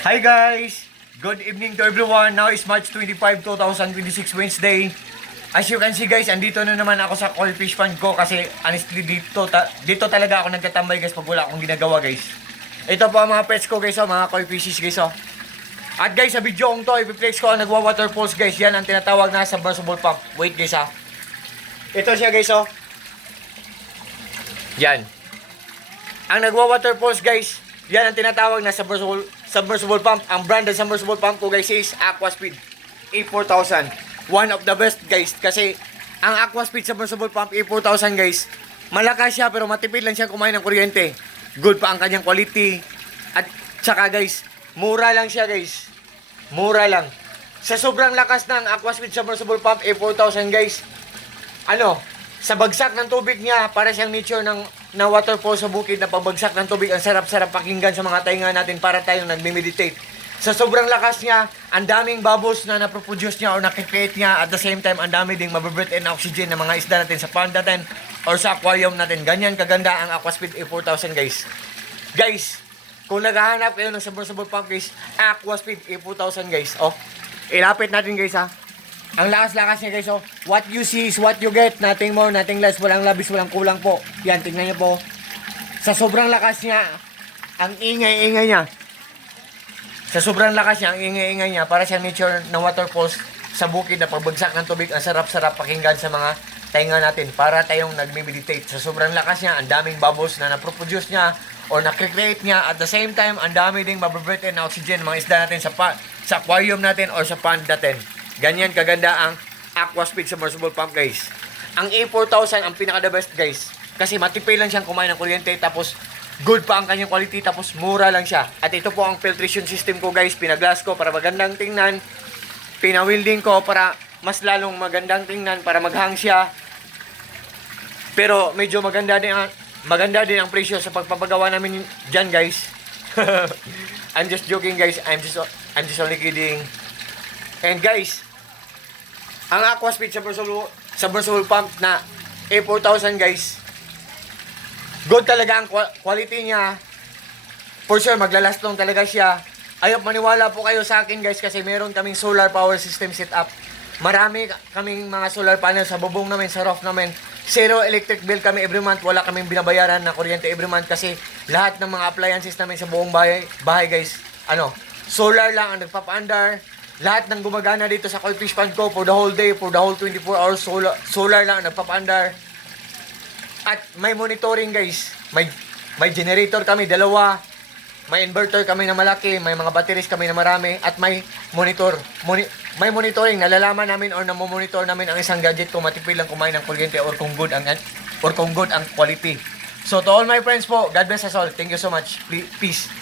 Hi guys! Good evening to everyone. Now is March 25, 2026, Wednesday. As you can see guys, andito na naman ako sa koi fish pond ko kasi honestly dito talaga ako nagtatambay guys pag wala akong ginagawa guys. Ito po ang mga pets ko guys, mga koi fishes guys. At guys, sa video kong to, i-flex ko ang nagwa-water falls guys. Yan ang tinatawag na submersible pump. Wait guys Ito siya guys Yan. Ang nagwa-water falls guys, yan ang tinatawag na submersible pump. Ang brand ng submersible pump ko guys is Aquaspeed A4000. One of the best guys kasi ang Aquaspeed submersible pump A4000 guys, malakas siya pero matipid lang siya kumain ng kuryente. Good pa ang kanyang quality. At saka guys, mura lang siya guys. Mura lang. Sa sobrang lakas ng Aquaspeed submersible pump A4000 guys, sa bagsak ng tubig niya, para siyang nature ng waterfall sa bukid na pabagsak ng tubig. Ang sarap-sarap pakinggan sa mga tainga natin para tayong nagme-meditate. Sa sobrang lakas niya, ang daming bubbles na naproproduce niya o nakikreate niya. At the same time, ang dami ding mabibreathe in oxygen ng mga isda natin sa pond natin or sa aquarium natin. Ganyan kaganda ang Aquaspeed A4000 guys. Guys, kung naghahanap kayo ng submersible pump guys, Aquaspeed A4000 guys. Ilapit natin guys Ang lakas-lakas niya guys What you see is what you get. Nothing more, nothing less. Walang labis, walang kulang po. Yan, tingnan niyo po. Sa sobrang lakas niya, ang ingay-ingay niya. Sa sobrang lakas niya, ang ingay-ingay niya. Para siyang nature ng waterfalls sa bukid na pagbagsak ng tubig. Ang sarap-sarap pakinggan sa mga tainga natin. Para tayong nagme-meditate. Sa sobrang lakas niya, ang daming bubbles na naproproduce niya or nakikreate niya. At the same time, ang dami ding mabibreathe in oxygen mga isda natin sa aquarium natin or sa pond natin. Ganyan kaganda ang Aquaspeed submersible pump guys. Ang A4000 ang pinaka-the best guys. Kasi matipid lang siyang kumain ng kuryente. Tapos good pa ang kanyang quality. Tapos mura lang siya. At ito po ang filtration system ko guys. Pinaglass ko para magandang tingnan. Pinawilding ko para mas lalong magandang tingnan. Para maghang siya. Pero medyo maganda din ang presyo sa pagpapagawa namin dyan guys. I'm just joking guys. I'm just only kidding. And guys, ang Aquaspeed submersible pump na A4000 guys, good talaga ang quality niya. For sure, maglalast long talaga siya. Ayaw maniwala po kayo sa akin guys kasi meron kaming solar power system setup. Marami kaming mga solar panel sa bubong namin, sa roof namin. Zero electric bill kami every month. Wala kaming binabayaran na kuryente every month kasi lahat ng mga appliances namin sa buong bahay guys, solar lang ang nagpapaandar. Lahat ng gumagana dito sa koi fish pond ko for the whole day, for the whole 24 hours, solar lang ang nagpapaandar. At may monitoring guys. May generator kami, dalawa. May inverter kami na malaki, may mga batteries kami na marami, at may may monitoring, nalalaman namin or namomonitor namin ang isang gadget kung matipid lang kumain ng kuryente or kung good ang quality. So to all my friends po, God bless us all. Thank you so much. Peace.